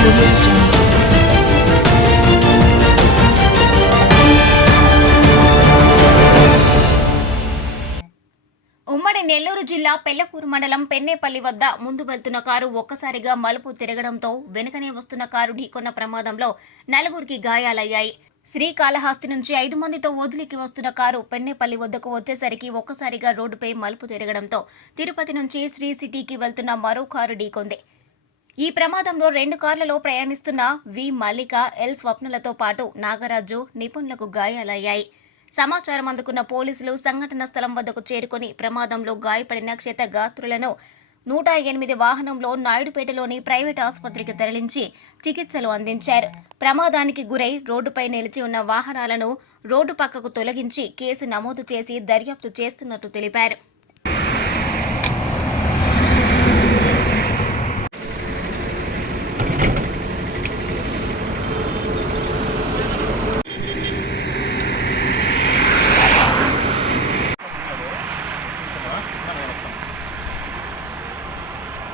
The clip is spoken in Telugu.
ఉమ్మడి నెల్లూరు జిల్లా పెళ్ళకూరు మండలం పెన్నేపల్లి వద్ద ముందు వెళ్తున్న కారు ఒక్కసారిగా మలుపు తిరగడంతో వెనుకనే వస్తున్న కారు ఢీకొన్న ప్రమాదంలో నలుగురికి గాయాలయ్యాయి. శ్రీకాళహస్తి నుంచి ఐదు మందితో వదిలికి వస్తున్న కారు పెన్నేపల్లి వద్దకు వచ్చేసరికి ఒక్కసారిగా రోడ్డుపై మలుపు తిరగడంతో తిరుపతి నుంచి శ్రీ సిటీకి వెళ్తున్న మరో కారు ఢీకొంది. ఈ ప్రమాదంలో రెండు కార్లలో ప్రయాణిస్తున్న వి. మల్లిక ఎల్. స్వప్నలతో పాటు నాగరాజు నిపుణులకు గాయాలయ్యాయి. సమాచారం అందుకున్న పోలీసులు సంఘటన స్థలం వద్దకు చేరుకుని ప్రమాదంలో గాయపడిన క్షతగాత్రులను నూట ఎనిమిది వాహనంలో నాయుడుపేటలోని ప్రైవేట్ ఆసుపత్రికి తరలించి చికిత్సలు అందించారు. ప్రమాదానికి గురై రోడ్డుపై నిలిచి ఉన్న వాహనాలను రోడ్డు పక్కకు తొలగించి కేసు నమోదు చేసి దర్యాప్తు చేస్తున్నట్టు తెలిపారు.